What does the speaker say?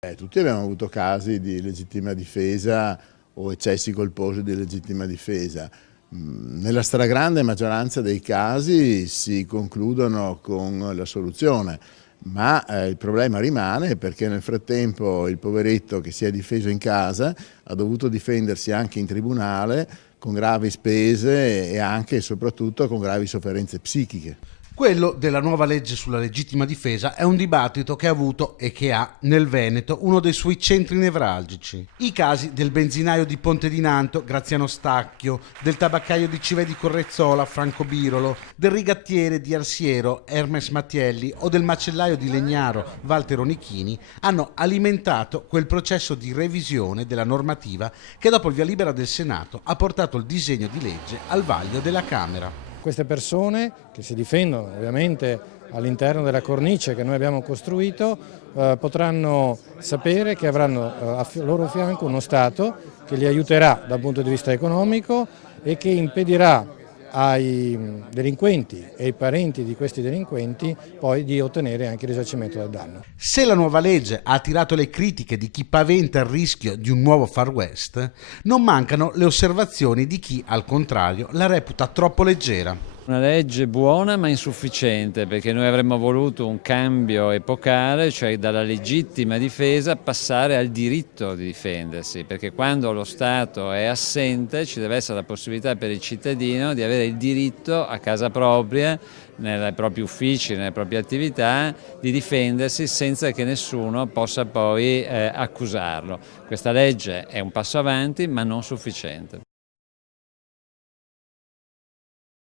Tutti abbiamo avuto casi di legittima difesa o eccessi colposi di legittima difesa. Nella stragrande maggioranza dei casi si concludono con la soluzione, ma il problema rimane perché nel frattempo il poveretto che si è difeso in casa ha dovuto difendersi anche in tribunale con gravi spese e anche e soprattutto con gravi sofferenze psichiche. Quello della nuova legge sulla legittima difesa è un dibattito che ha avuto e che ha nel Veneto uno dei suoi centri nevralgici. I casi del benzinaio di Ponte di Nanto, Graziano Stacchio, del tabaccaio di Civè di Correzzola, Franco Birolo, del rigattiere di Arsiero, Hermes Mattielli o del macellaio di Legnaro, Walter Onichini, hanno alimentato quel processo di revisione della normativa che dopo il via libera del Senato ha portato il disegno di legge al vaglio della Camera. Queste persone che si difendono ovviamente all'interno della cornice che noi abbiamo costruito potranno sapere che avranno a loro fianco uno Stato che li aiuterà dal punto di vista economico e che impedirà ai delinquenti e ai parenti di questi delinquenti poi di ottenere anche il risarcimento del danno. Se la nuova legge ha attirato le critiche di chi paventa il rischio di un nuovo Far West, non mancano le osservazioni di chi, al contrario, la reputa troppo leggera. Una legge buona ma insufficiente, perché noi avremmo voluto un cambio epocale, cioè dalla legittima difesa passare al diritto di difendersi, perché quando lo Stato è assente ci deve essere la possibilità per il cittadino di avere il diritto a casa propria, nei propri uffici, nelle proprie attività, di difendersi senza che nessuno possa poi accusarlo. Questa legge è un passo avanti ma non sufficiente.